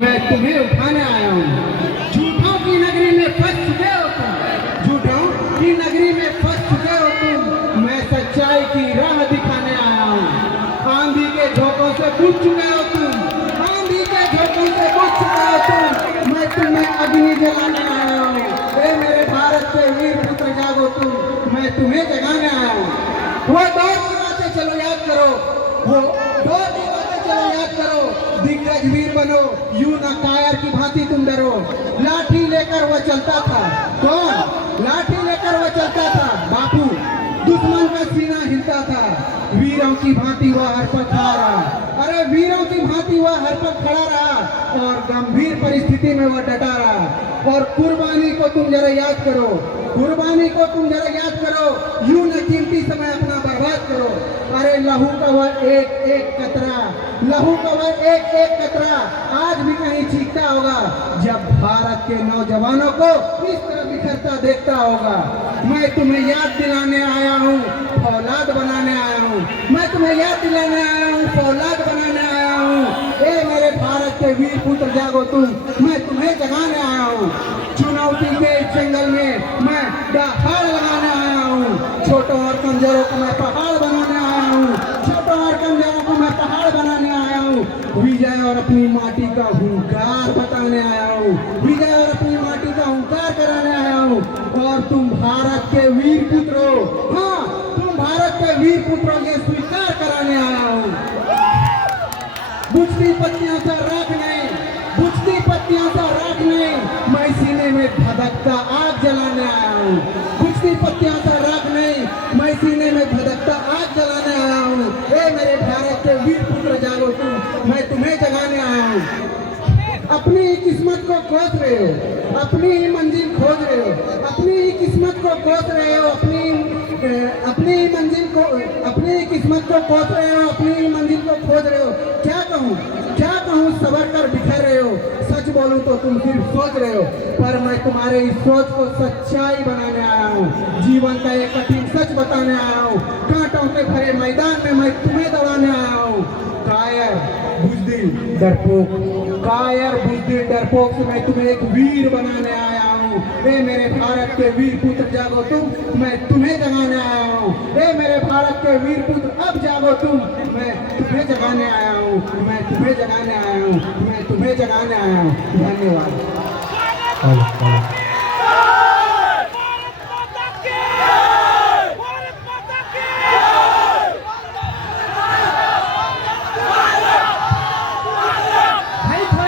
मैं तुम्हें उठाने आया हूँ। झूठों की नगरी में फंस चुके हो तुम, झूठों की नगरी में फंस चुके हो तुम। मैं सच्चाई की राह दिखाने आया हूँ। आंधी के झोंकों से बुझ चुके हो तुम, आंधी के झोंकों से बुझ चुके हो तुम। मैं तुम्हें अग्नि जलाने आया हूँ। हे मेरे भारत के वीर पुत्र जागो तुम, मैं तुम्हें जगाने आया हूँ। वो दौर की बातें चलो याद करो, वो दौर की बातें चलो याद करो। दिग्गज वीर बनो, यूं न कायर की भांति तुम डरो। लाठी लेकर वह चलता था, कौन? लाठी लेकर वह चलता था बापू। दुश्मन का सीना हिलता था, वीरों की भांति वह हर पल खड़ा रहा। अरे वीरों की भांति वह हर पल खड़ा रहा और गंभीर परिस्थिति में वह डटा रहा। और कुर्बानी को तुम जरा याद करो, कुर्बानी को तुम जरा याद करो। यूं न कीमती समय अपना बर्बाद करो। अरे लहू का वह एक एक कतरा, लहू का वह एक एक कतरा आज भी कहीं चीखता होगा जब भारत के नौजवानों को इस तरह बिखरता देखता होगा। मैं तुम्हें याद दिलाने आया हूँ, फौलाद बनाने आया हूँ। मैं तुम्हें याद दिलाने आया हूँ, फौलाद बनाने आया हूँ। ए मेरे भारत के वीर पुत्र जागो तुम, मैं तुम्हें जगाने आया हूँ। चुनौती के जंगल में मैं दहाड़ लगाने आया हूँ। छोटों और कमजोरों को मैं पहाड़ बनाने आया हूँ, छोटों और कमजोरों को मैं पहाड़ बनाने आया हूँ। विजय और अपनी माटी का हुंकार बताने आया हूँ, विजय और अपनी माटी का हुंकार कराने आया हूँ। और तुम भारत के वीर पुत्र हो, हाँ तुम भारत के वीर पुत्रों के स्वीकार कराने आया हूँ। बुझती पत्तियों से राख नहीं, बुझती पत्तियों से राख नहीं, मैं सीने में धधकता आग जलाने आया हूँ। बुझती पत्तियों से राख नहीं, मैं सीने में धधकता आग जलाने आया हूँ। ए मेरे भारत के वीर पुत्र जागो तुम, मैं तुम्हें जगाने आया हूँ। अपनी ही किस्मत को खोज रहे हो, अपनी ही मंजिल खोज रहे हो, अपनी ही किस्मत को खोज रहे हो, अपनी ही मंजिल को, अपनी ही किस्मत को खोज रहे हो, अपनी ही मंजिल को खोज रहे हो। क्या कहूँ, क्या कहूँ, सबर कर बिखर रहे हो। सच बोलूं तो तुम सिर्फ सोच रहे हो, पर मैं तुम्हारे इस सोच को सच्चाई बनाने आया हूँ। जीवन का एक कठिन सच बताने आया हूँ। कांटों के भरे मैदान में मैं तुम्हें दौड़ाने आया हूँ। कायर बुजदिल डरपोक, कायर बुजदिल डरपोक से मैं तुम्हें एक वीर बनाने आया हूँ। ए मेरे भारत के वीर पुत्र जागो तुम, मैं तुम्हें जगाने आया हूँ। ए मेरे भारत के वीर पुत्र अब जागो तुम, मैं तुम्हें जगाने आया हूँ, मैं तुम्हें जगाने आया हूँ, मैं तुम्हें जगाने आया हूँ। धन्यवाद।